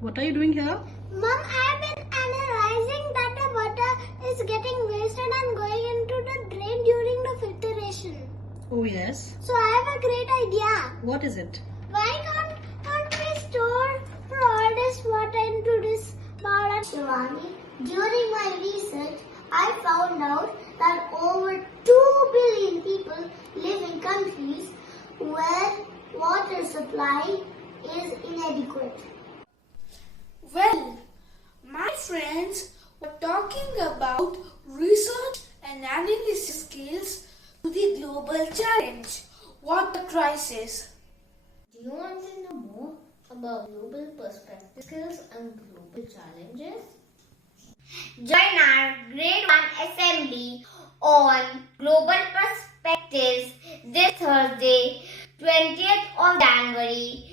What are you doing here? Mom, I've been analyzing that the water is getting wasted and going into the drain during the filtration. Oh yes. So I have a great idea. What is it? Why can't we store all this water into this bowl? Shivani, during my research, I found out that over 2 billion people live in countries where water supply is inadequate. Well, my friends were talking about research and analysis skills to the global challenge, water crisis. Do you want to know more about global perspective skills and global challenges? Join our Grade 1 Assembly on Global Perspectives this Thursday, 20th of January